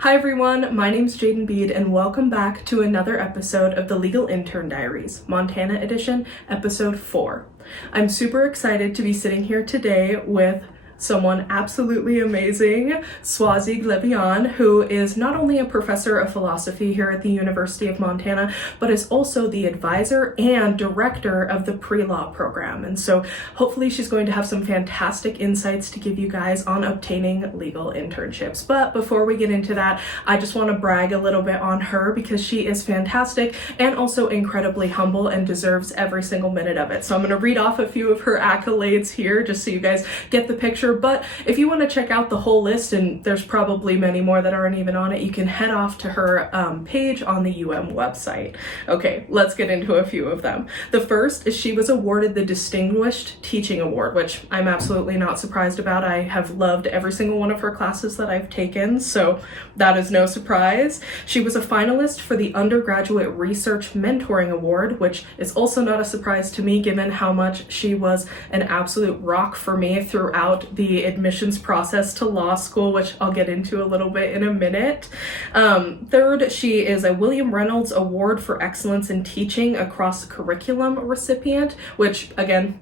Hi everyone, my name's Jaden Bede and welcome back to another episode of the Legal Intern Diaries, Montana Edition, Episode 4. I'm super excited to be sitting here today with someone absolutely amazing, Soazig Lebihan, who is not only a professor of philosophy here at the University of Montana, but is also the advisor and director of the pre-law program. And so hopefully she's going to have some fantastic insights to give you guys on obtaining legal internships. But before we get into that, I just want to brag a little bit on her because she is fantastic and also incredibly humble and deserves every single minute of it. So I'm going to read off a few of her accolades here just so you guys get the picture. But if you want to check out the whole list, and there's probably many more that aren't even on it, you can head off to her page on the UM website. Okay, let's get into a few of them. The first is she was awarded the Distinguished Teaching Award, which I'm absolutely not surprised about. I have loved every single one of her classes that I've taken, so that is no surprise. She was a finalist for the Undergraduate Research Mentoring Award, which is also not a surprise to me given how much she was an absolute rock for me throughout the admissions process to law school, which I'll get into a little bit in a minute. Third, she is a William Reynolds Award for Excellence in Teaching Across Curriculum recipient, which again,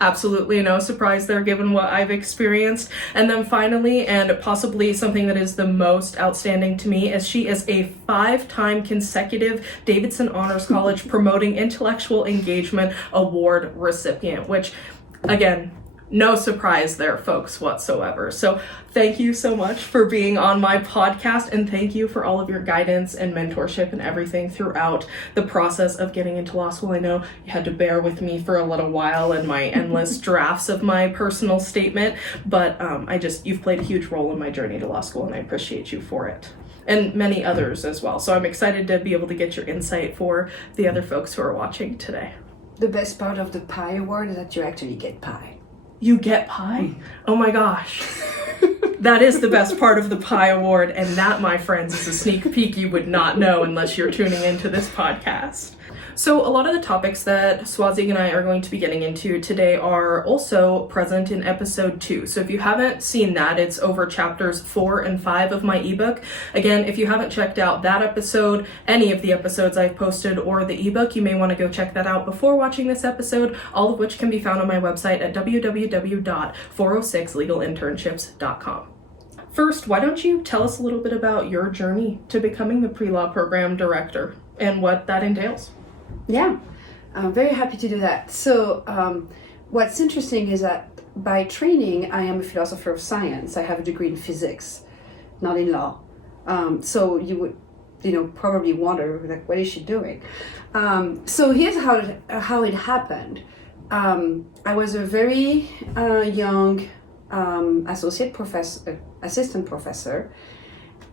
absolutely no surprise there given what I've experienced. And then finally, and possibly something that is the most outstanding to me, is she is a 5-time consecutive Davidson Honors College Promoting Intellectual Engagement Award recipient, which again, no surprise there, folks, whatsoever. So thank you so much for being on my podcast, and thank you for all of your guidance and mentorship and everything throughout the process of getting into law school. I know you had to bear with me for a little while and my endless drafts of my personal statement, but you've played a huge role in my journey to law school, and I appreciate you for it. And many others as well. So I'm excited to be able to get your insight for the other folks who are watching today. The best part of the pie award is that you actually get pie. You get pie? Oh my gosh. That is the best part of the pie award, and that, my friends, is a sneak peek you would not know unless you're tuning into this podcast. So a lot of the topics that Soazig and I are going to be getting into today are also present in episode 2. So if you haven't seen that, it's over chapters 4 and 5 of my ebook. Again, if you haven't checked out that episode, any of the episodes I've posted, or the ebook, you may want to go check that out before watching this episode, all of which can be found on my website at www.406legalinternships.com. First, why don't you tell us a little bit about your journey to becoming the pre-law program director and what that entails? Yeah, I'm very happy to do that. So what's interesting is that by training, I am a philosopher of science. I have a degree in physics, not in law. So you would, probably wonder, like, what is she doing? So here's how it happened. I was a very young assistant professor,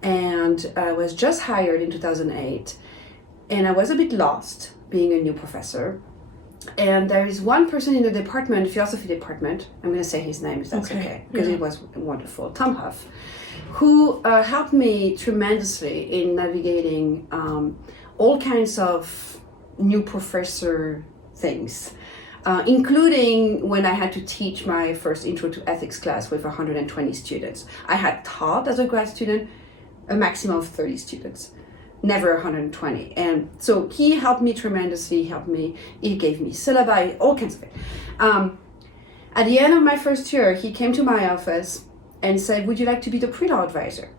and I was just hired in 2008, and I was a bit lost being a new professor. And there is one person in the department, philosophy department, I'm going to say his name if that's okay, because it was wonderful, Tom Huff, who helped me tremendously in navigating all kinds of new professor things, including when I had to teach my first intro to ethics class with 120 students. I had taught as a grad student a maximum of 30 students. Never 120. And so he helped me tremendously, he gave me syllabi, all kinds of it. At the end of my first year, he came to my office and said, would you like to be the pre-law advisor?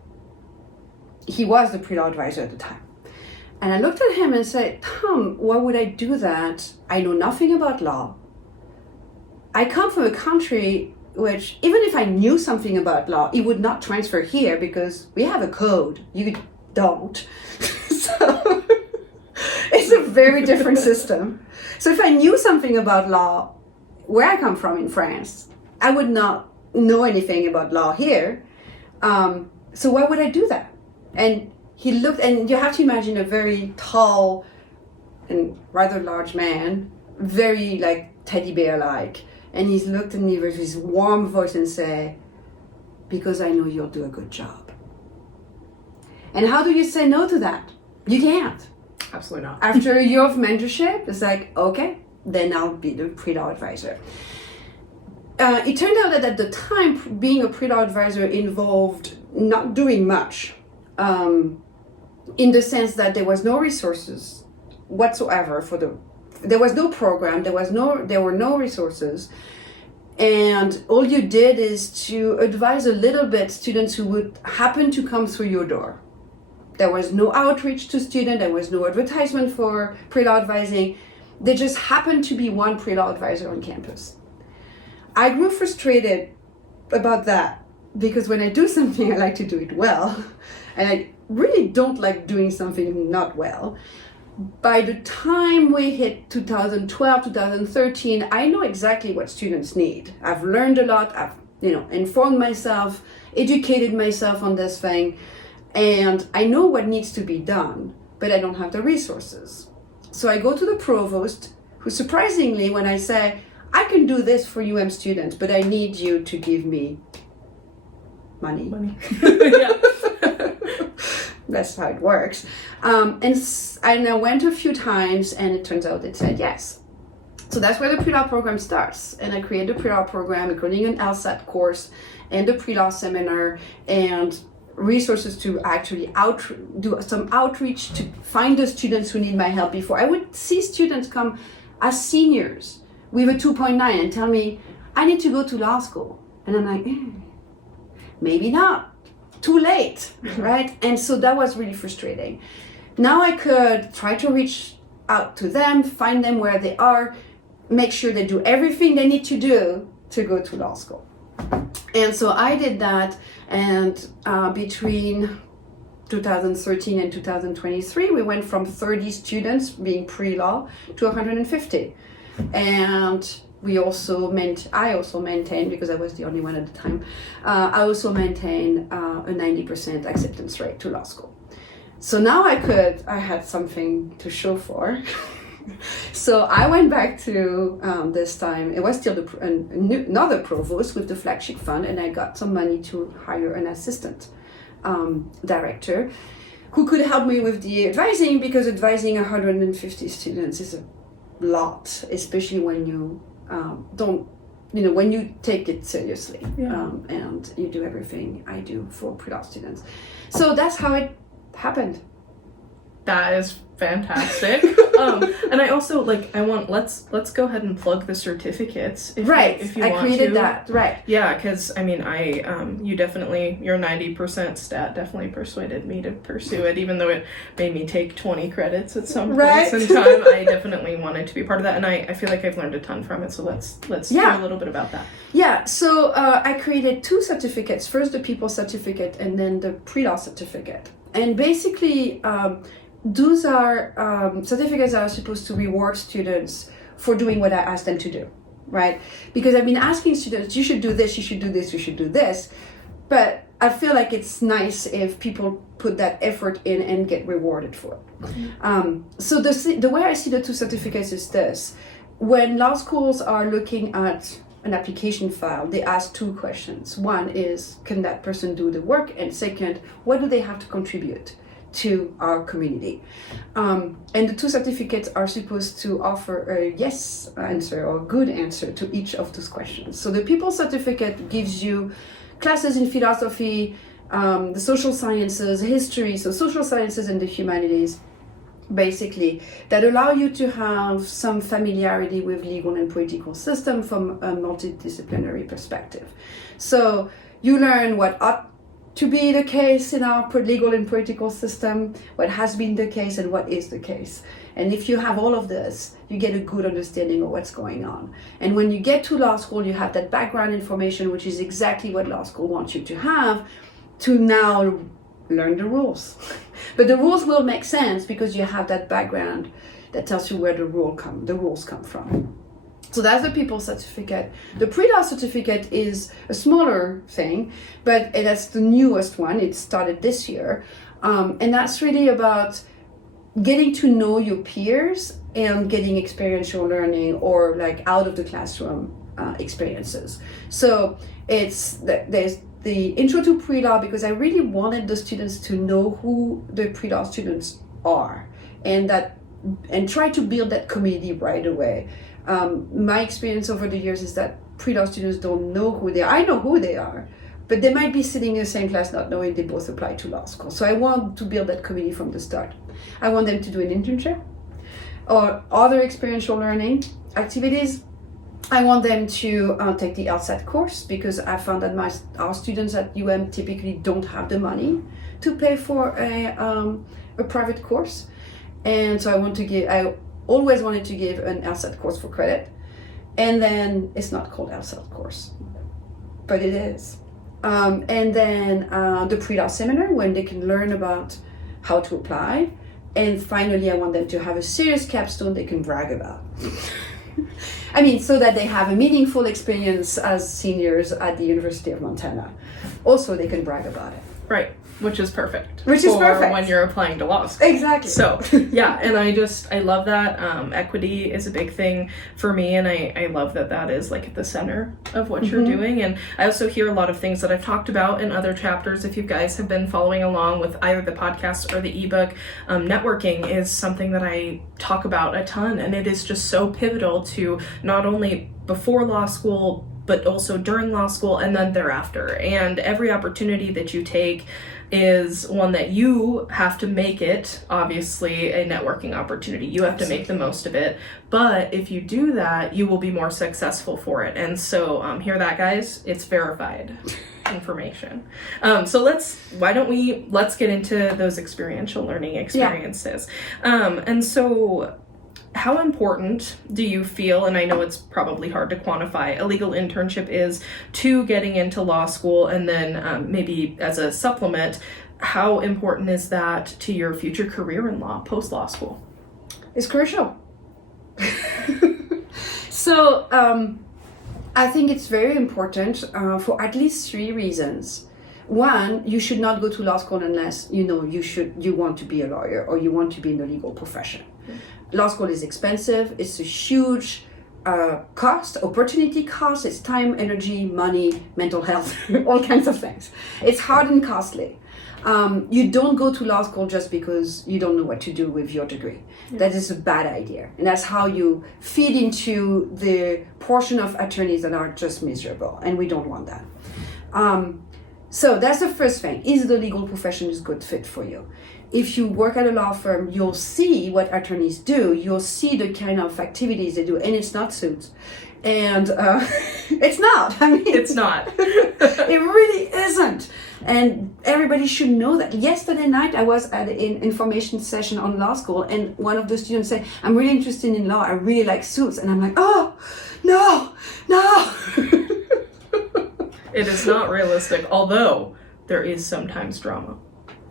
He was the pre-law advisor at the time. And I looked at him and said, Tom, why would I do that? I know nothing about law. I come from a country which, even if I knew something about law, it would not transfer here because we have a code. You don't. So it's a very different system. So if I knew something about law where I come from in France, I would not know anything about law here. So why would I do that? And he looked, and you have to imagine a very tall and rather large man, very like teddy bear-like. And he looked at me with his warm voice and said, because I know you'll do a good job. And how do you say no to that? You can't. Absolutely not. After a year of mentorship, it's like, okay, then I'll be the pre-law advisor. It turned out that at the time, being a pre-law advisor involved not doing much. in the sense that there was no resources whatsoever there was no program, there were no resources, and all you did is to advise a little bit students who would happen to come through your door. There was no outreach to students, there was no advertisement for pre-law advising. There just happened to be one pre-law advisor on campus. I grew frustrated about that because when I do something, I like to do it well. And I really don't like doing something not well. By the time we hit 2012, 2013, I know exactly what students need. I've learned a lot. I've informed myself, educated myself on this thing, and I know what needs to be done, but I don't have the resources. So I go to the provost, who surprisingly, when I say, I can do this for students, but I need you to give me money. Yeah. That's how it works. And I went a few times, and it turns out it said yes. So that's where the pre-law program starts. And I created the pre-law program, including an LSAT course and the pre-law seminar and resources to actually do some outreach to find the students who need my help. Before I would see students come as seniors with a 2.9 and tell me, I need to go to law school. And I'm like, maybe not. Too late, right? And so that was really frustrating. Now I could try to reach out to them, find them where they are, make sure they do everything they need to do to go to law school. And so I did that, and between 2013 and 2023, we went from 30 students being pre-law to 150. And I also maintained, because I was the only one at the time, I also maintained a 90% acceptance rate to law school. So now I had something to show for. So I went back to, this time, it was still another provost with the flagship fund, and I got some money to hire an assistant director who could help me with the advising, because advising 150 students is a lot, especially when you when you take it seriously. Yeah. And you do everything I do for pre-law students. So that's how it happened. That is fantastic. And I also let's go ahead and plug the certificates if you want to. I created that, right. Yeah, because your 90% stat definitely persuaded me to pursue it, even though it made me take 20 credits at some points in time. I definitely wanted to be part of that, and I feel like I've learned a ton from it, so let's talk a little bit about that. Yeah, so I created two certificates, first the people certificate and then the pre-law certificate. And basically, those are certificates that are supposed to reward students for doing what I asked them to do, right? Because I've been asking students, you should do this, you should do this, you should do this. But I feel like it's nice if people put that effort in and get rewarded for it. Mm-hmm. So the way I see the two certificates is this. When law schools are looking at an application file, they ask two questions. One is, can that person do the work? And second, what do they have to contribute to our community? And the two certificates are supposed to offer a yes answer or good answer to each of those questions. So the people certificate gives you classes in philosophy, the social sciences, history, so social sciences and the humanities, basically, that allow you to have some familiarity with legal and political system from a multidisciplinary perspective. So you learn what ought to be the case in our legal and political system, what has been the case, and what is the case. And if you have all of this, you get a good understanding of what's going on. And when you get to law school, you have that background information, which is exactly what law school wants you to have, to now learn the rules. But the rules will make sense because you have that background that tells you where the rules come from. So that's the people certificate. The pre-law certificate is a smaller thing, but that's the newest one. It started this year. And that's really about getting to know your peers and getting experiential learning or like out of the classroom experiences. So there's the intro to pre-law, because I really wanted the students to know who the pre-law students are and try to build that community right away. My experience over the years is that pre-law students don't know who they are. I know who they are, but they might be sitting in the same class not knowing they both apply to law school. So I want to build that community from the start. I want them to do an internship or other experiential learning activities. I want them to take the LSAT course, because I found that our students at UM typically don't have the money to pay for a private course. And so I always wanted to give an LSAT course for credit. And then it's not called LSAT course, but it is. And then the pre-law seminar, when they can learn about how to apply. And finally, I want them to have a serious capstone they can brag about. I mean, so that they have a meaningful experience as seniors at the University of Montana. Also, they can brag about it. Right, which is perfect. Which is perfect. When you're applying to law school. Exactly. So, yeah, and I love that. Equity is a big thing for me, and I love that is like at the center of what you're doing. And I also hear a lot of things that I've talked about in other chapters. If you guys have been following along with either the podcast or the ebook, networking is something that I talk about a ton, and it is just so pivotal to not only before law school, but also during law school and then thereafter. And every opportunity that you take is one that you have to make it, obviously, a networking opportunity. You have to make the most of it. But if you do that, you will be more successful for it. And so hear that, guys? It's verified information. So let's get into those experiential learning experiences. Yeah. And so how important do you feel, and I know it's probably hard to quantify, a legal internship is to getting into law school, and then maybe as a supplement, how important is that to your future career in law, post-law school? It's crucial. So I think it's very important for at least 3 reasons. One, you should not go to law school unless you want to be a lawyer or you want to be in the legal profession. Law school is expensive. It's a huge cost, opportunity cost. It's time, energy, money, mental health, all kinds of things. It's hard and costly. You don't go to law school just because you don't know what to do with your degree. Yeah. That is a bad idea. And that's how you feed into the portion of attorneys that are just miserable. And we don't want that. So that's the first thing. Is the legal profession a good fit for you? If you work at a law firm, you'll see what attorneys do. You'll see the kind of activities they do. And it's not suits. And it's not. I mean, it's not. It really isn't. And everybody should know that. Yesterday night, I was at an information session on law school, and one of the students said, I'm really interested in law. I really like suits. And I'm like, oh, no. It is not realistic, although there is sometimes drama.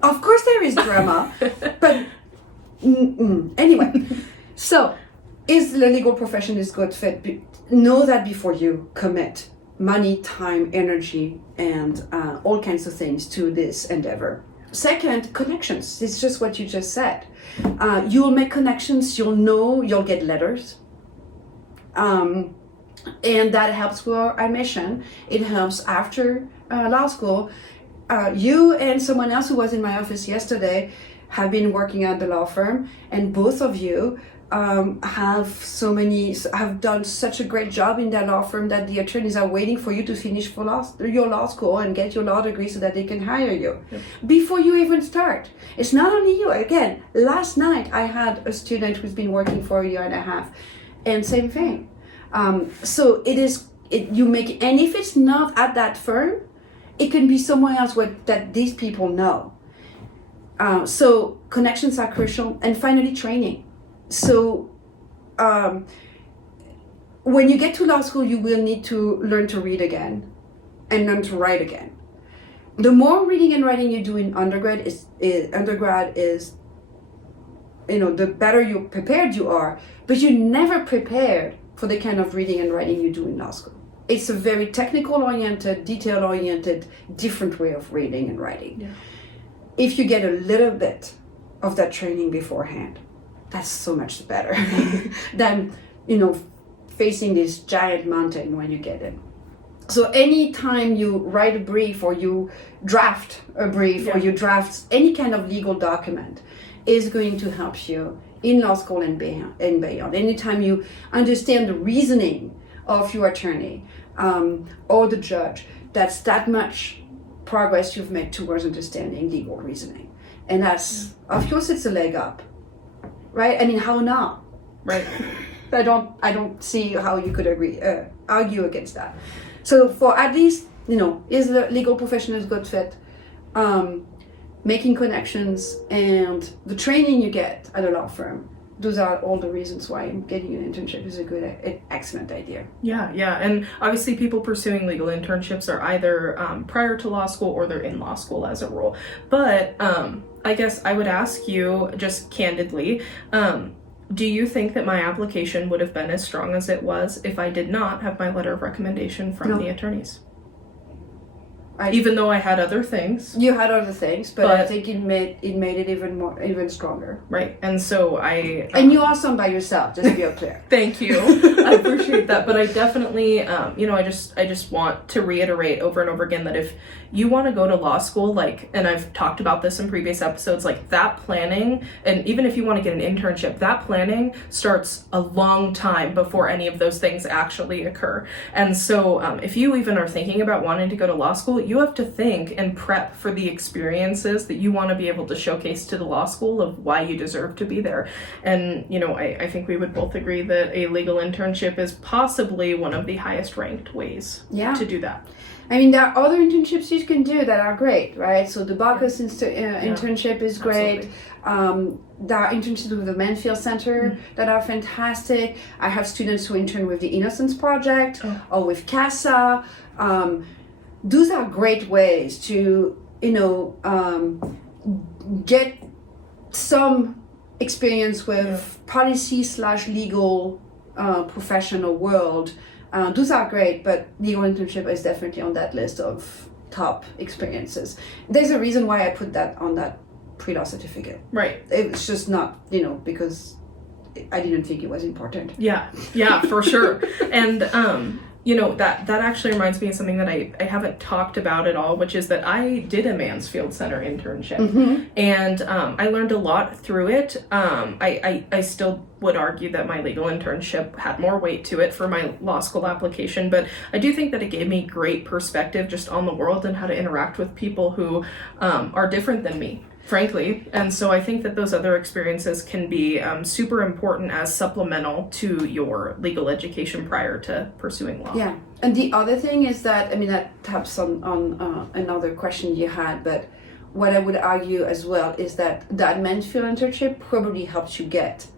Of course there is drama, but anyway. So, is the legal profession is good fit? Know that before you commit money, time, energy, and all kinds of things to this endeavor. Second, connections. It's just what you just said. You'll make connections. You'll get letters. And that helps with admission. It helps after law school. You and someone else who was in my office yesterday have been working at the law firm, and both of you have done such a great job in that law firm that the attorneys are waiting for you to finish your law school and get your law degree so that they can hire you. Yep. Before you even start. It's not only you. Again, last night I had a student who's been working for a year and a half, and same thing. So you make, and if it's not at that firm, it can be somewhere else that these people know. So connections are crucial. And finally, training. So when you get to law school, you will need to learn to read again and learn to write again. The more reading and writing you do in undergrad is the better you prepared you are, but you're never prepared for the kind of reading and writing you do in law school. It's a very technical-oriented, detail-oriented, different way of reading and writing. Yeah. If you get a little bit of that training beforehand, that's so much better than, facing this giant mountain when you get in. So anytime you write a brief or you draft a brief or you draft any kind of legal document is going to help you in law school and beyond. Anytime you understand the reasoning of your attorney or the judge, that's that much progress you've made towards understanding legal reasoning. And that's, of course, it's a leg up, right? I mean, how not? Right. I don't see how you could argue against that. So for at least, is the legal profession a good fit? Making connections and the training you get at a law firm. Those are all the reasons why getting an internship is excellent idea. Yeah. And obviously people pursuing legal internships are either prior to law school or they're in law school as a rule. But I guess I would ask you just candidly, do you think that my application would have been as strong as it was if I did not have my letter of recommendation from the attorneys? Even though I had other things. You had other things, but I think it made it even stronger. Right. And so and you're awesome by yourself, just to be clear. Thank you. I appreciate that. But I definitely, I just want to reiterate over and over again that if you want to go to law school, and I've talked about this in previous episodes, that planning, and even if you want to get an internship, that planning starts a long time before any of those things actually occur. And so if you even are thinking about wanting to go to law school, you have to think and prep for the experiences that you want to be able to showcase to the law school of why you deserve to be there. And, I think we would both agree that a legal internship is possibly one of the highest ranked ways to do that. I mean, there are other internships you can do that are great, right? So the Bacchus internship is great. There are internships with the Mansfield Center that are fantastic. I have students who intern with the Innocence Project or with CASA. Those are great ways to, get some experience with policy/legal professional world. Those are great, but legal internship is definitely on that list of top experiences. There's a reason why I put that on that pre-law certificate. Right. It's just not, because I didn't think it was important. Yeah, for sure. And, that actually reminds me of something that I haven't talked about at all, which is that I did a Mansfield Center internship. And I learned a lot through it. I still would argue that my legal internship had more weight to it for my law school application, but I do think that it gave me great perspective just on the world and how to interact with people who are different than me, frankly. And so I think that those other experiences can be super important as supplemental to your legal education prior to pursuing law. Yeah. And the other thing is that, that taps on another question you had, but what I would argue as well is that Mansfield internship probably helps you get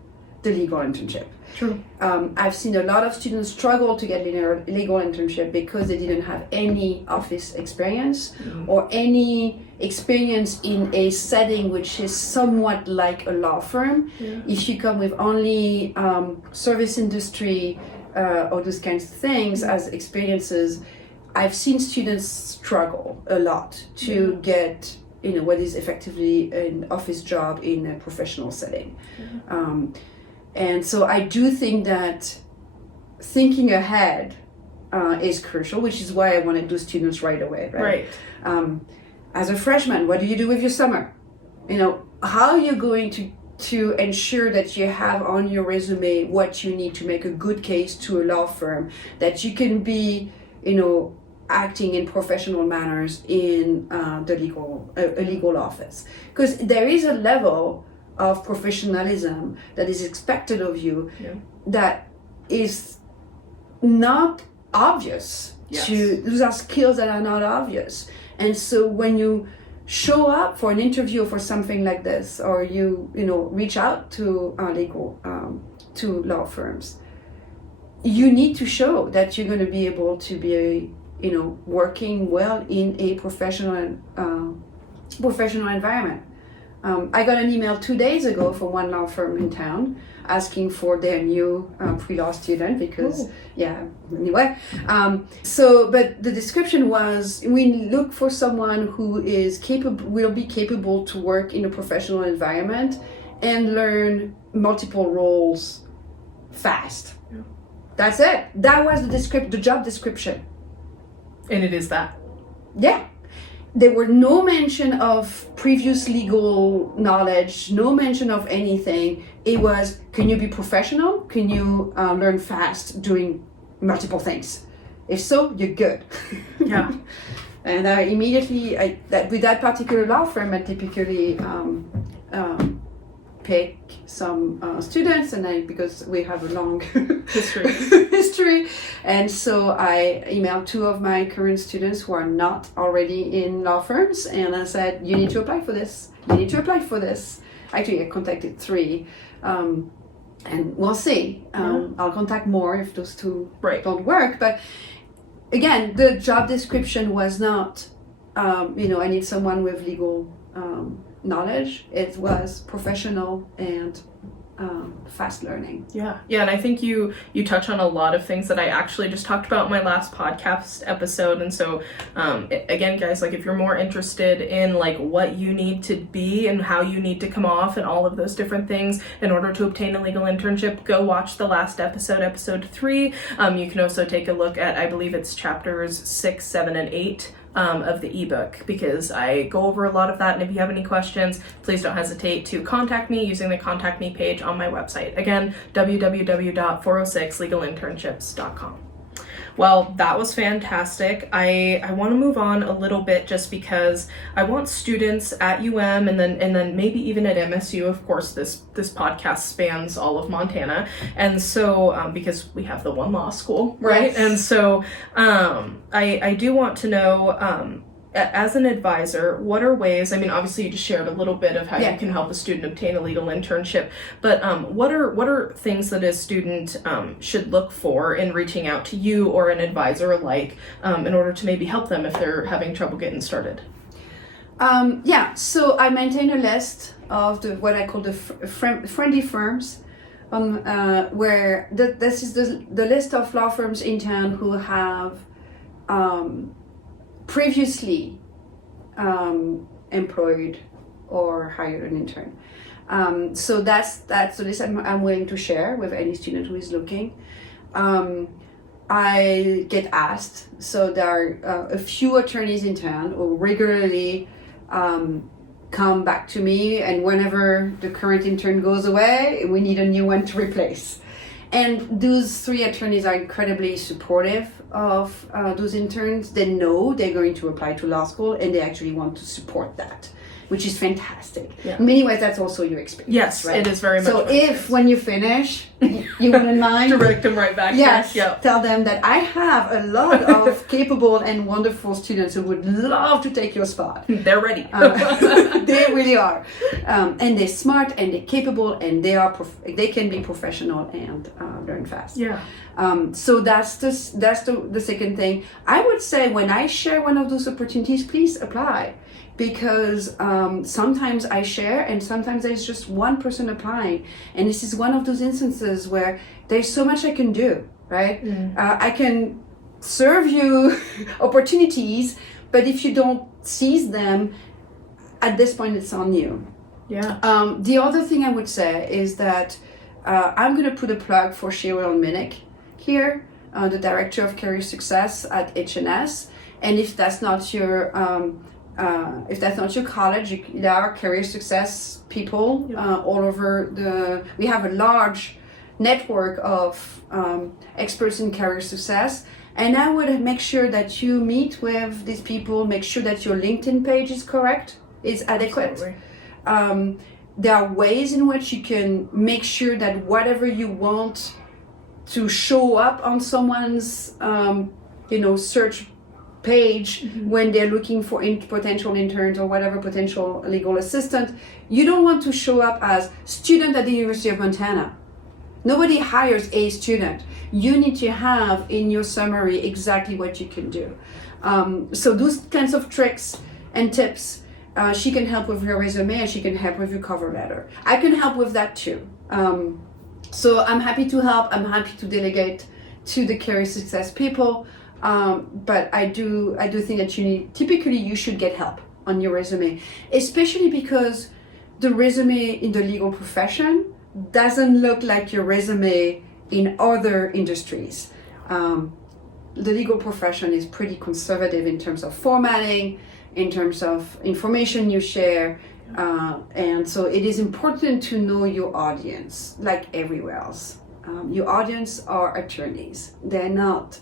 the legal internship. True. I've seen a lot of students struggle to get legal internship because they didn't have any office experience or any experience in a setting which is somewhat like a law firm. If you come with only service industry or those kinds of things as experiences, I've seen students struggle a lot to get what is effectively an office job in a professional setting. And so I do think that thinking ahead is crucial, which is why I want to do students right away, right? As a freshman, what do you do with your summer? How are you going to ensure that you have on your resume what you need to make a good case to a law firm, that you can be, acting in professional manners in a legal office? Because there is a level of professionalism that is expected of you that is not obvious. Those are skills that are not obvious. And so when you show up for an interview for something like this, or you reach out to to law firms, you need to show that you're going to be able to be working well in a professional environment. I got an email 2 days ago from one law firm in town asking for their new pre-law student because, anyway. But the description was, we look for someone who will be capable to work in a professional environment and learn multiple roles fast. That's it. That was the job description. And it is that. Yeah. There were no mention of previous legal knowledge, no mention of anything. It was, can you be professional? Can you learn fast doing multiple things? If so, you're good. And I immediately, with that particular law firm, I typically pick some students, and because we have a long history, and so I emailed 2 of my current students who are not already in law firms, and I said, you need to apply for this. You need to apply for this. Actually, I contacted 3. And we'll see. I'll contact more if those 2 don't work. But again, the job description was not, I need someone with legal knowledge. It was professional and fast learning. Yeah, and I think you touch on a lot of things that I actually just talked about in my last podcast episode. And so again, guys, like if you're more interested in like what you need to be and how you need to come off and all of those different things in order to obtain a legal internship, go watch the last episode 3. You can also take a look at, I believe it's chapters 6, 7, and 8 of the ebook, because I go over a lot of that. And if you have any questions, please don't hesitate to contact me using the contact me page on my website. Again, www.406legalinternships.com. Well, that was fantastic. I want to move on a little bit just because I want students at UM and then maybe even at MSU. Of course, this podcast spans all of Montana, and so because we have the one law school, right? Yes. And so I do want to know, as an advisor, what are ways, I mean, obviously you just shared a little bit of how you can help a student obtain a legal internship, but what are things that a student should look for in reaching out to you or an advisor alike in order to maybe help them if they're having trouble getting started? So I maintain a list of what I call the friendly firms, where this is the list of law firms in town who have previously employed or hired an intern. So that's the list I'm willing to share with any student who is looking. I get asked, so there are a few attorneys in town who regularly come back to me, and whenever the current intern goes away, we need a new one to replace. And those 3 attorneys are incredibly supportive of those interns. They know they're going to apply to law school, and they actually want to support that, which is fantastic. Yeah. In many ways, that's also your experience. Yes, right? It is very much. So if when you finish, you wouldn't mind, direct them right back. Yes, Yep. Tell them that I have a lot of capable and wonderful students who would love to take your spot. They're ready. They really are, and they're smart and they're capable, and they can be professional and learn fast. Yeah. So that's the second thing. I would say when I share one of those opportunities, please apply, because sometimes I share and sometimes there's just one person applying, and this is one of those instances where there's so much I can do, right? I can serve you opportunities, but if you don't seize them, at this point it's on you. Yeah. The other thing I would say is that I'm going to put a plug for Cheryl Minnick here, the Director of Career Success at HNS. And if that's not your college, there are career success people all over we have a large network of experts in career success. And I would make sure that you meet with these people, make sure that your LinkedIn page is correct, is adequate. There are ways in which you can make sure that whatever you want to show up on someone's search page when they're looking for potential interns or whatever, potential legal assistant, you don't want to show up as student at the University of Montana. Nobody hires a student. You need to have in your summary exactly what you can do. So those kinds of tricks and tips, she can help with your resume and she can help with your cover letter. I can help with that too. So I'm happy to help. I'm happy to delegate to the career success people. But I do think that typically you should get help on your resume, especially because the resume in the legal profession doesn't look like your resume in other industries. The legal profession is pretty conservative in terms of formatting, in terms of information you share, and so it is important to know your audience, like everywhere else. Your audience are attorneys. They're not,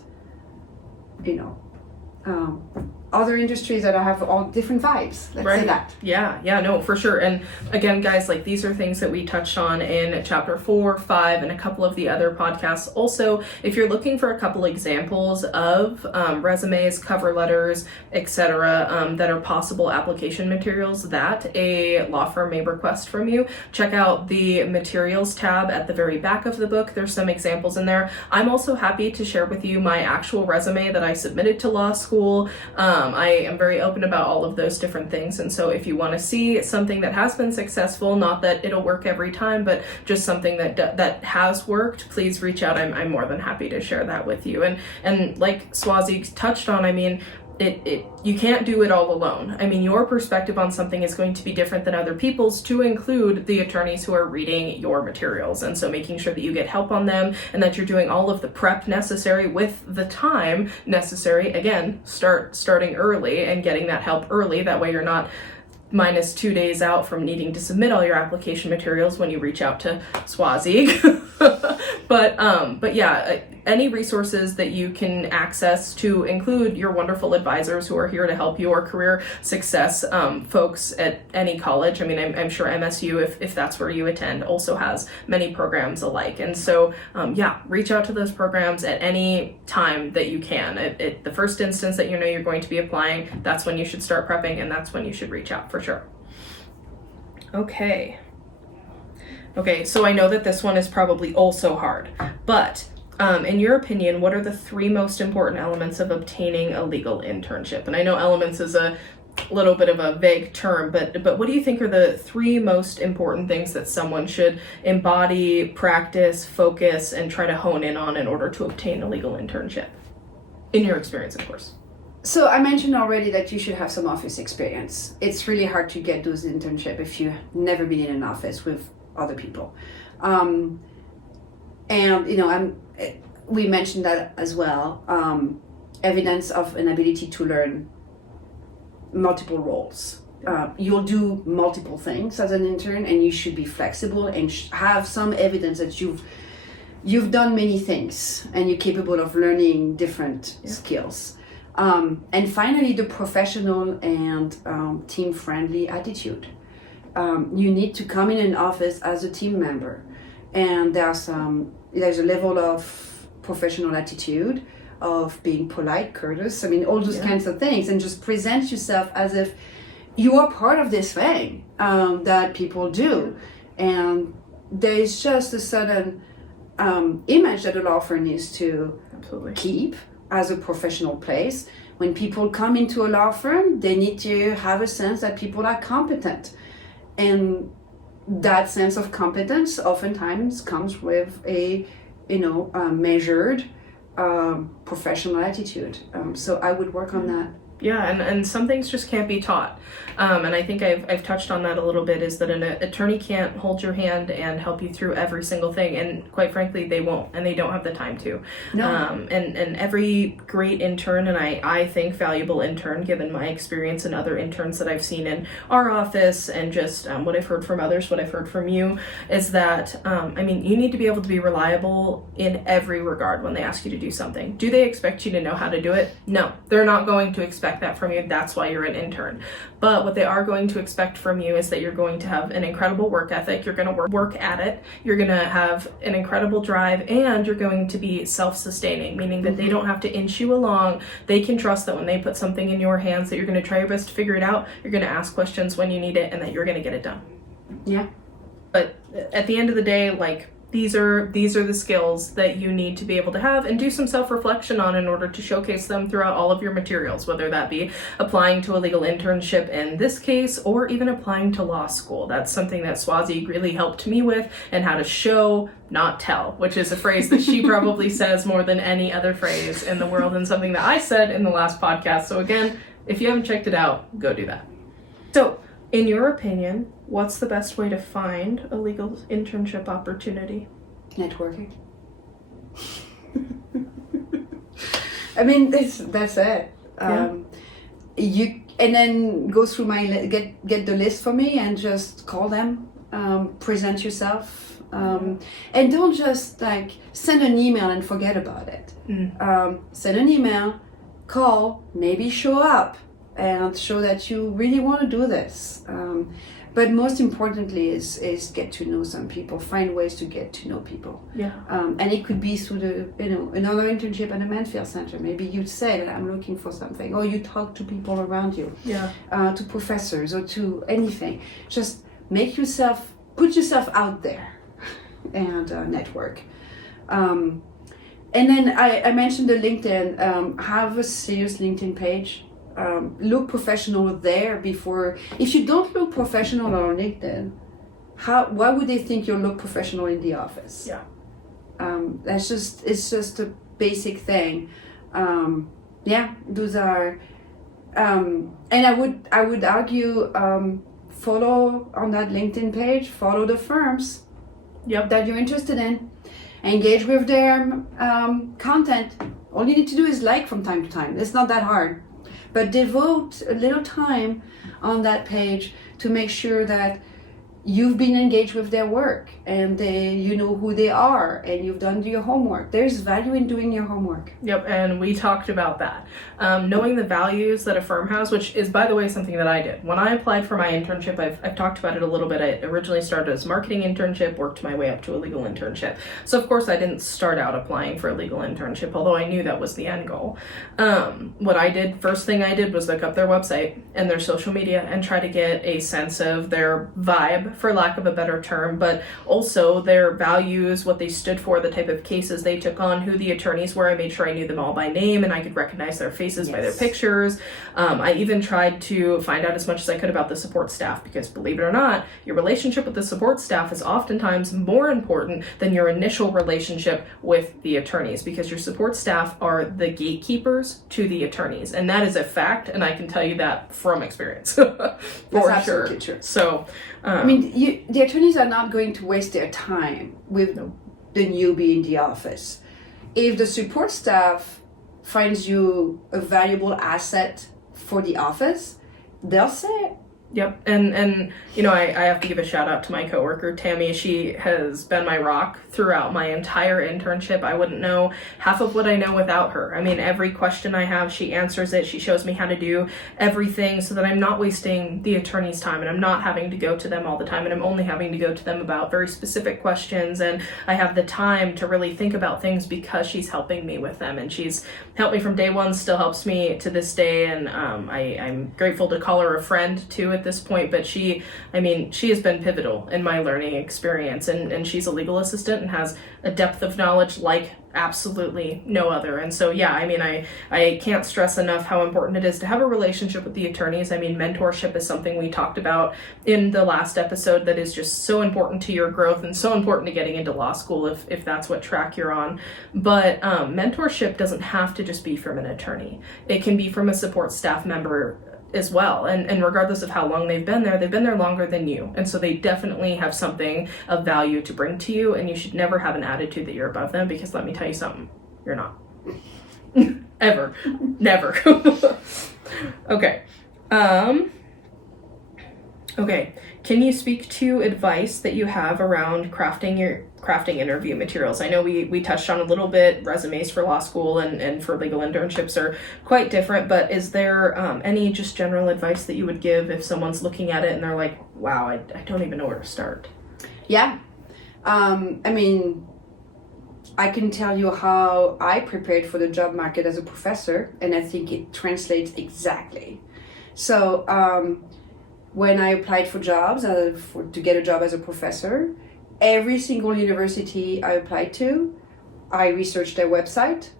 other industries that have all different vibes. Let's say that. Yeah, no, for sure. And again, guys, like these are things that we touched on in chapter 4, 5, and a couple of the other podcasts. Also, if you're looking for a couple examples of resumes, cover letters, etc., that are possible application materials that a law firm may request from you, check out the materials tab at the very back of the book. There's some examples in there. I'm also happy to share with you my actual resume that I submitted to law school. I am very open about all of those different things, and so if you want to see something that has been successful, not that it'll work every time, but just something that has worked, please reach out. I'm more than happy to share that with you. And like Soazig touched on, I mean, you can't do it all alone. I mean, your perspective on something is going to be different than other people's, to include the attorneys who are reading your materials. And so making sure that you get help on them and that you're doing all of the prep necessary with the time necessary. Again, starting early and getting that help early. That way you're not minus 2 days out from needing to submit all your application materials when you reach out to Soazig. But yeah, any resources that you can access, to include your wonderful advisors who are here to help your career success, folks at any college. I mean, I'm sure MSU, if that's where you attend, also has many programs alike. And so, yeah, reach out to those programs at any time that you can. At the first instance that you know you're going to be applying, that's when you should start prepping, and that's when you should reach out for sure. Okay, so I know that this one is probably also hard, but in your opinion, what are the 3 most important elements of obtaining a legal internship? And I know elements is a little bit of a vague term, but what do you think are the 3 most important things that someone should embody, practice, focus, and try to hone in on in order to obtain a legal internship? In your experience, of course. So I mentioned already that you should have some office experience. It's really hard to get those internships if you've never been in an office with other people. And you know, we mentioned that as well. Evidence of an ability to learn multiple roles. You'll do multiple things as an intern, and you should be flexible and have some evidence that you've done many things and you're capable of learning different skills. And finally, the professional and team-friendly attitude. You need to come in an office as a team member, and there's a level of professional attitude, of being polite, courteous, I mean, all those kinds of things, and just present yourself as if you are part of this thing that people do. And there is just a certain image that a law firm needs to keep as a professional place. When people come into a law firm, they need to have a sense that people are competent. And that sense of competence oftentimes comes with a measured professional attitude. So I would work on that. Yeah, and some things just can't be taught. And I think I've touched on that a little bit, is that an attorney can't hold your hand and help you through every single thing. And quite frankly, they won't, and they don't have the time to. No. And every great intern, and I think valuable intern, given my experience and other interns that I've seen in our office, and just what I've heard from others, what I've heard from you, is that, you need to be able to be reliable in every regard when they ask you to do something. Do they expect you to know how to do it? No, they're not going to expect that from you. That's why you're an intern. But what they are going to expect from you is that you're going to have an incredible work ethic. You're going to work at it. You're going to have an incredible drive, and you're going to be self-sustaining, meaning that they don't have to inch you along. They can trust that when they put something in your hands, that you're going to try your best to figure it out. You're going to ask questions when you need it, and that you're going to get it done. Yeah. But at the end of the day, like, these are the skills that you need to be able to have and do some self-reflection on in order to showcase them throughout all of your materials, whether that be applying to a legal internship in this case, or even applying to law school. That's something that Soazig really helped me with, and how to show, not tell, which is a phrase that she probably says more than any other phrase in the world, and something that I said in the last podcast. So again, if you haven't checked it out, go do that. So, in your opinion, what's the best way to find a legal internship opportunity? Networking. I mean, that's it. You and then go through my get the list for me and just call them, present yourself, and don't just like send an email and forget about it. Send an email, call, maybe show up and show that you really want to do this. But most importantly is get to know some people, find ways to get to know people. Yeah. And it could be through another internship at a Mansfield Center. Maybe you'd say that I'm looking for something, or you talk to people around you, Yeah. To professors or to anything. Just put yourself out there and network. And then I mentioned the LinkedIn. Have a serious LinkedIn page. Look professional there before. If you don't look professional on LinkedIn, why would they think you look professional in the office? Yeah. It's just a basic thing. Those are. And I would argue, follow on that LinkedIn page. Follow the firms. Yep. That you're interested in. Engage with their content. All you need to do is like from time to time. It's not that hard. But devote a little time on that page to make sure that you've been engaged with their work and you know who they are and you've done your homework. There's value in doing your homework. Yep, and we talked about that. Knowing the values that a firm has, which is, by the way, something that I did. When I applied for my internship, I've talked about it a little bit. I originally started as a marketing internship, worked my way up to a legal internship. So, of course, I didn't start out applying for a legal internship, although I knew that was the end goal. What I did, first thing I did was look up their website and their social media and try to get a sense of their vibe, for lack of a better term, but also their values, what they stood for, the type of cases they took on, who the attorneys were. I made sure I knew them all by name and I could recognize their faces by their pictures. I even tried to find out as much as I could about the support staff, because believe it or not, your relationship with the support staff is oftentimes more important than your initial relationship with the attorneys, because your support staff are the gatekeepers to the attorneys, and that is a fact, and I can tell you that from experience. For sure. True. So the attorneys are not going to waste their time with the newbie in the office. If the support staff finds you a valuable asset for the office, they'll say it. Yep, and I have to give a shout out to my coworker, Tammy. She has been my rock throughout my entire internship. I wouldn't know half of what I know without her. I mean, every question I have, she answers it. She shows me how to do everything so that I'm not wasting the attorney's time and I'm not having to go to them all the time, and I'm only having to go to them about very specific questions, and I have the time to really think about things because she's helping me with them, and she's helped me from day one, still helps me to this day, and I'm grateful to call her a friend too at this point. But she has been pivotal in my learning experience, and she's a legal assistant and has a depth of knowledge like absolutely no other. And so I can't stress enough how important it is to have a relationship with the attorneys. I mean, mentorship is something we talked about in the last episode that is just so important to your growth and so important to getting into law school if that's what track you're on. But mentorship doesn't have to just be from an attorney. It can be from a support staff member as well, and regardless of how long they've been there longer than you, and so they definitely have something of value to bring to you, and you should never have an attitude that you're above them, because let me tell you something, you're not. Ever. Never. Okay. Okay, can you speak to advice that you have around crafting interview materials? I know we touched on a little bit, resumes for law school and for legal internships are quite different, but is there any just general advice that you would give if someone's looking at it and they're like, wow, I don't even know where to start? Yeah. I can tell you how I prepared for the job market as a professor, and I think it translates exactly. So, when I applied for jobs, to get a job as a professor, every single university I applied to, I researched their website,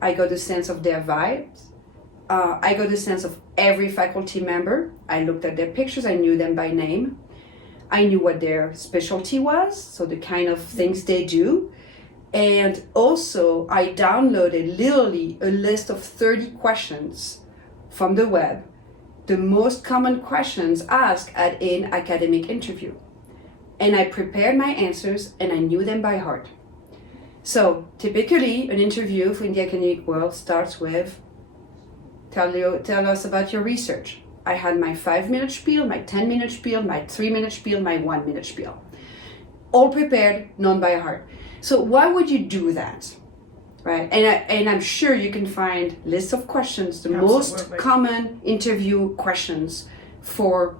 I got a sense of their vibes, I got a sense of every faculty member, I looked at their pictures, I knew them by name, I knew what their specialty was, so the kind of things they do, and also I downloaded literally a list of 30 questions from the web, the most common questions asked at an academic interview. And I prepared my answers and I knew them by heart. So typically an interview in the academic world starts with, tell us about your research. I had my 5-minute spiel, my 10-minute spiel, my 3-minute spiel, my 1-minute spiel. All prepared, known by heart. So why would you do that? right? And I'm sure you can find lists of questions, the most common interview questions for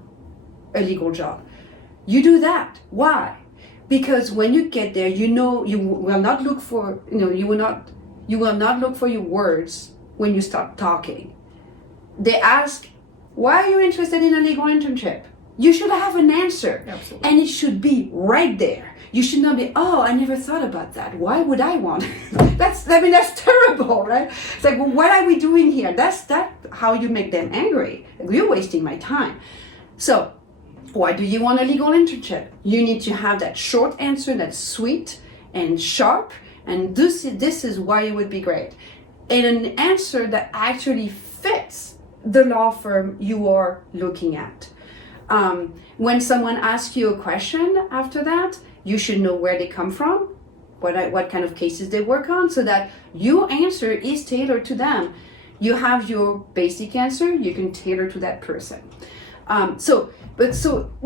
a legal job. You do that. Why? Because when you get there, you will not look for, you will not look for your words when you start talking. They ask, why are you interested in a legal internship? You should have an answer. Absolutely. And it should be right there. You should not be, oh, I never thought about that. Why would I want? That's terrible, right? It's like, well, what are we doing here? That's how you make them angry. You're wasting my time. So, why do you want a legal internship? You need to have that short answer that's sweet and sharp, and this is why it would be great. And an answer that actually fits the law firm you are looking at. When someone asks you a question after that, you should know where they come from, what kind of cases they work on, so that your answer is tailored to them. You have your basic answer, you can tailor to that person. So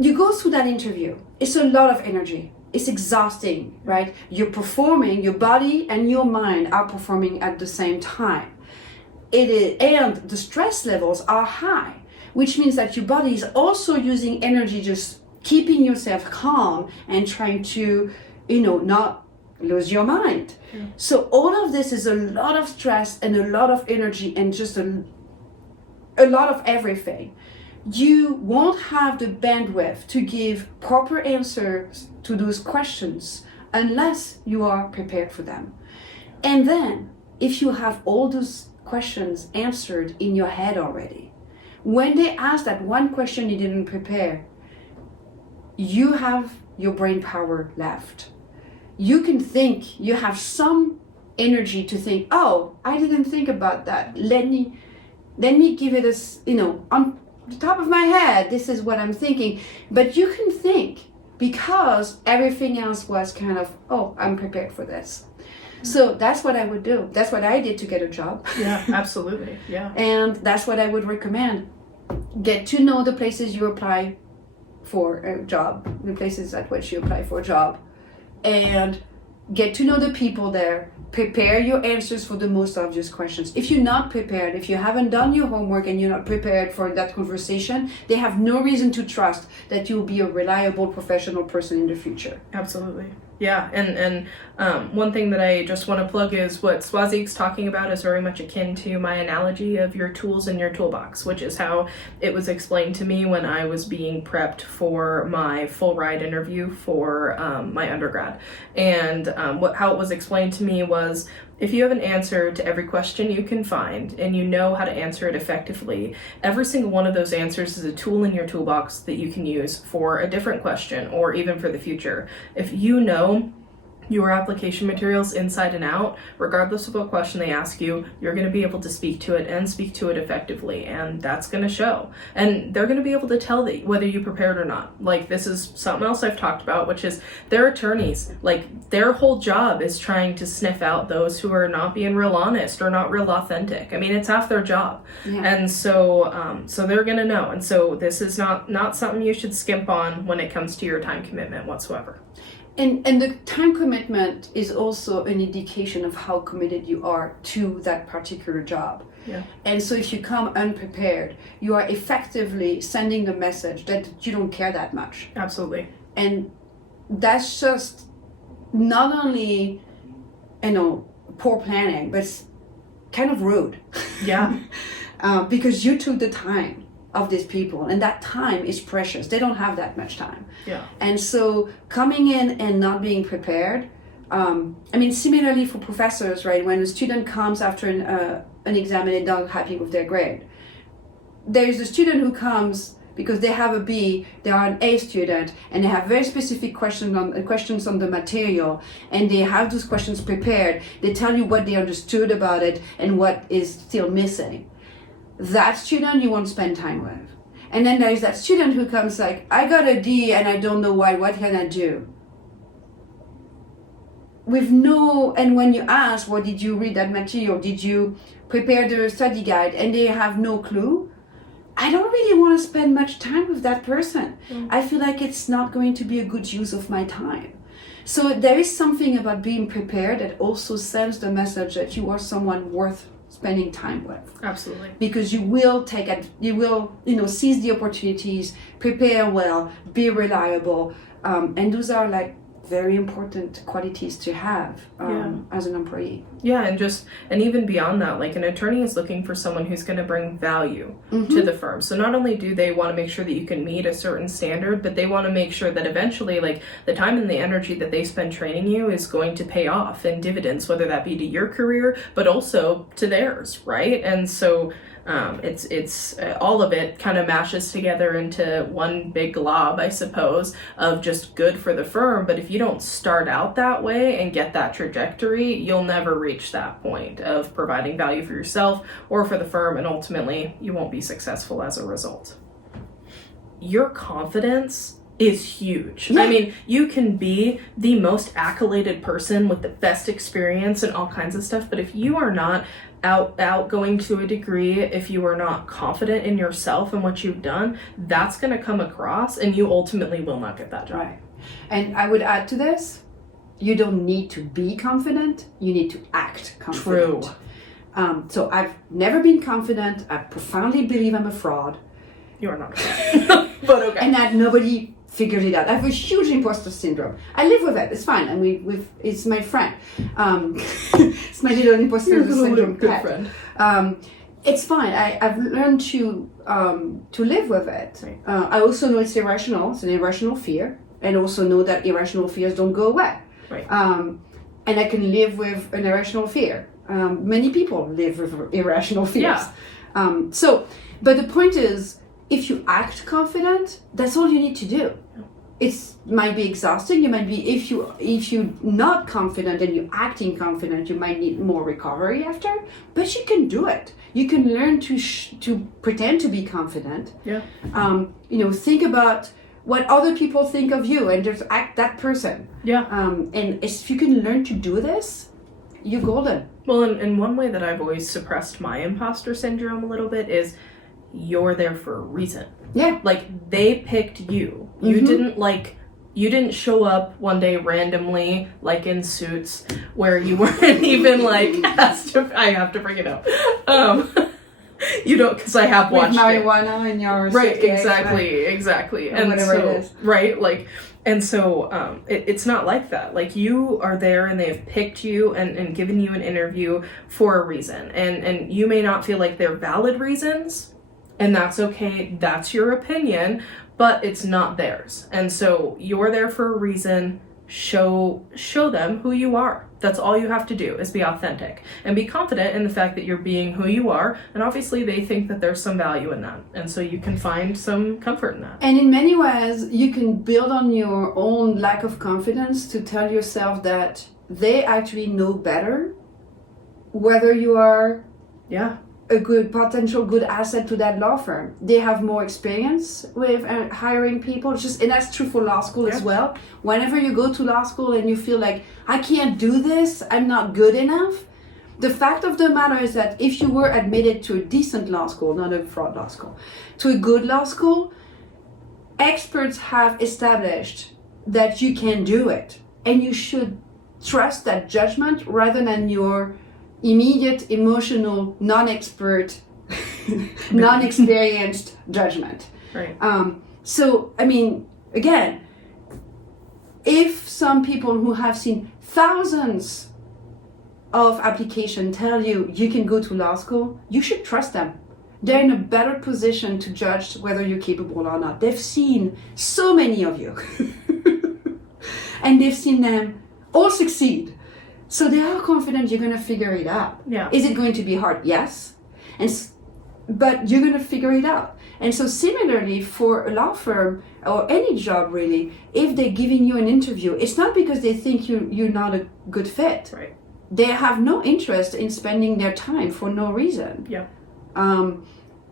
you go through that interview. It's a lot of energy. It's exhausting, right? You're performing, your body and your mind are performing at the same time. It is, and the stress levels are high, which means that your body is also using energy, just keeping yourself calm and trying to, not lose your mind. Yeah. So all of this is a lot of stress and a lot of energy and just a lot of everything. You won't have the bandwidth to give proper answers to those questions unless you are prepared for them. And then, if you have all those questions answered in your head already, when they ask that one question you didn't prepare, you have your brain power left. You can think, you have some energy to think, oh, I didn't think about that. Let me give it on the top of my head, this is what I'm thinking. But you can think because everything else was kind of, oh, I'm prepared for this. So that's what I would do. That's what I did to get a job. Yeah, absolutely. Yeah. And that's what I would recommend. Get to know the places you apply for a job, the places at which you apply for a job, and get to know the people there. Prepare your answers for the most obvious questions. If you're not prepared, if you haven't done your homework and you're not prepared for that conversation, they have no reason to trust that you'll be a reliable professional person in the future. Absolutely. Yeah, and one thing that I just want to plug is what Soazig's talking about is very much akin to my analogy of your tools in your toolbox, which is how it was explained to me when I was being prepped for my full ride interview for my undergrad. And how it was explained to me was, if you have an answer to every question you can find and you know how to answer it effectively, every single one of those answers is a tool in your toolbox that you can use for a different question or even for the future. If you know your application materials inside and out, regardless of what question they ask you, you're going to be able to speak to it and speak to it effectively, and that's going to show. And they're going to be able to tell that whether you prepared or not. Like, this is something else I've talked about, which is they're attorneys. Like, their whole job is trying to sniff out those who are not being real honest or not real authentic. I mean, it's half their job. Yeah. And so they're going to know. And so this is not something you should skimp on when it comes to your time commitment whatsoever. And the time commitment is also an indication of how committed you are to that particular job. Yeah. And so if you come unprepared, you are effectively sending the message that you don't care that much. Absolutely. And that's just not only, poor planning, but it's kind of rude. Yeah. Because you took the time of these people, and that time is precious. They don't have that much time. Yeah. And so coming in and not being prepared, similarly for professors, right? When a student comes after an exam and they're not happy with their grade, there's a student who comes because they have a B, they are an A student, and they have very specific questions on the material, and they have those questions prepared. They tell you what they understood about it and what is still missing. That student you won't spend time with. And then there's that student who comes like, I got a D and I don't know why, what can I do? And when you ask, what did you read that material? Did you prepare the study guide? And they have no clue. I don't really want to spend much time with that person. I feel like it's not going to be a good use of my time. So there is something about being prepared that also sends the message that you are someone worth spending time with. Absolutely. Because you will seize the opportunities, prepare well, be reliable, and those are like very important qualities to have as an employee. Yeah, and even beyond that, like an attorney is looking for someone who's going to bring value to the firm. So not only do they want to make sure that you can meet a certain standard, but they want to make sure that eventually, like, the time and the energy that they spend training you is going to pay off in dividends, whether that be to your career, but also to theirs, right? And so it's all of it kind of mashes together into one big glob, I suppose, of just good for the firm. But if you don't start out that way and get that trajectory, you'll never reach that point of providing value for yourself or for the firm, and ultimately you won't be successful as a result. Your confidence is huge. Yeah. I mean, you can be the most accoladed person with the best experience and all kinds of stuff, but if you are not outgoing to a degree, if you are not confident in yourself and what you've done, that's going to come across, and you ultimately will not get that job. Right. And I would add to this, you don't need to be confident, you need to act confident. True. So I've never been confident. I profoundly believe I'm a fraud. You are not a fraud. But okay. And that nobody figured it out. I have a huge imposter syndrome. I live with it. It's fine. And it's my friend. It's my little imposter syndrome good pet. friend. It's fine. I've learned to live with it. Right. I also know it's irrational. It's an irrational fear, and also know that irrational fears don't go away. Right. And I can live with an irrational fear. Many people live with irrational fears. Yeah. But the point is, if you act confident, that's all you need to do. It might be exhausting. You might be, if you're not confident and you're acting confident, you might need more recovery after. But you can do it. You can learn to pretend to be confident. Yeah. Think about what other people think of you and just act that person. Yeah. And if you can learn to do this, you're golden. Well, and one way that I've always suppressed my imposter syndrome a little bit is you're there for a reason. Yeah. Like, they picked you. You you didn't show up one day randomly, like in Suits, where you weren't even like asked to, I have to bring it up. You don't, because I have watched with marijuana in your right, suitcase, exactly. Or And whatever so, it is. right, like, and so it's not like that. Like, you are there and they have picked you and given you an interview for a reason. And you may not feel like they're valid reasons, and that's okay. That's your opinion, but it's not theirs. And so you're there for a reason. Show them who you are. That's all you have to do, is be authentic and be confident in the fact that you're being who you are. And obviously they think that there's some value in that. And so you can find some comfort in that. And in many ways, you can build on your own lack of confidence to tell yourself that they actually know better whether you are a potential good asset to that law firm. They have more experience with hiring people. And that's true for law school as well. Whenever you go to law school and you feel like, I can't do this, I'm not good enough, the fact of the matter is that if you were admitted to a decent law school, not a fraud law school, to a good law school, experts have established that you can do it. And you should trust that judgment rather than your immediate, emotional, non-experienced judgment. Right. Again, if some people who have seen thousands of applications tell you can go to law school, you should trust them. They're in a better position to judge whether you're capable or not. They've seen so many of you. And they've seen them all succeed. So they are confident you're going to figure it out. Yeah. Is it going to be hard? Yes. But you're going to figure it out. And so similarly for a law firm or any job really, if they're giving you an interview, it's not because they think you're not a good fit. Right. They have no interest in spending their time for no reason. Yeah.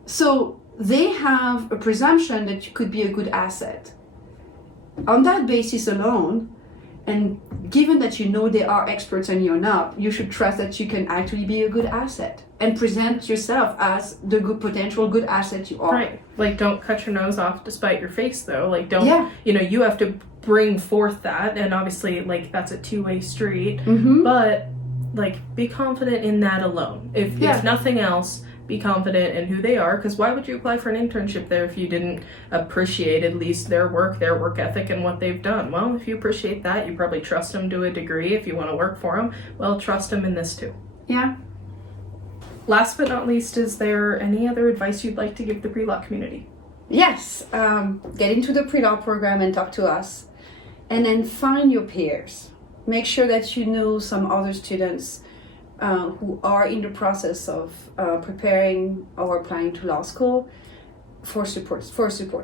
So they have a presumption that you could be a good asset. On that basis alone, and given that you know they are experts and you're not, you should trust that you can actually be a good asset. and present yourself as the good asset you are. Right. Like, don't cut your nose off despite your face, though. Like, don't, Yeah. You have to bring forth that, and obviously, like, that's a two-way street. Mm-hmm. But, like, be confident in that alone. If nothing else, be confident in who they are, because why would you apply for an internship there if you didn't appreciate at least their work ethic, and what they've done? Well, if you appreciate that, you probably trust them to a degree. If you want to work for them, well, trust them in this too. Yeah. Last but not least, is there any other advice you'd like to give the pre-law community? Yes. Get into the pre-law program and talk to us. And then find your peers. Make sure that you know some other students who are in the process of preparing or applying to law school for a support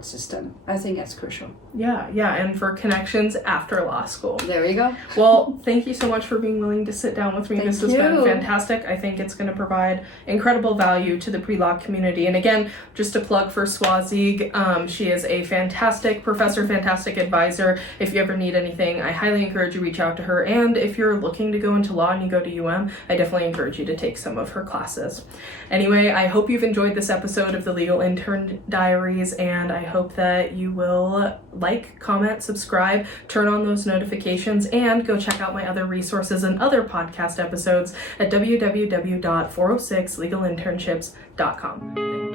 system. I think that's crucial. Yeah, and for connections after law school. There we go. Well, thank you so much for being willing to sit down with me. Thank This has you. been fantastic. I think it's going to provide incredible value to the pre-law community. And again, just a plug for Soazig. She is a fantastic professor, fantastic advisor. If you ever need anything, I highly encourage you to reach out to her. And if you're looking to go into law and you go to UM, I definitely encourage you to take some of her classes. Anyway, I hope you've enjoyed this episode of the Legal Intern Diaries, and I hope that you will like, comment, subscribe, turn on those notifications, and go check out my other resources and other podcast episodes at www.406legalinternships.com.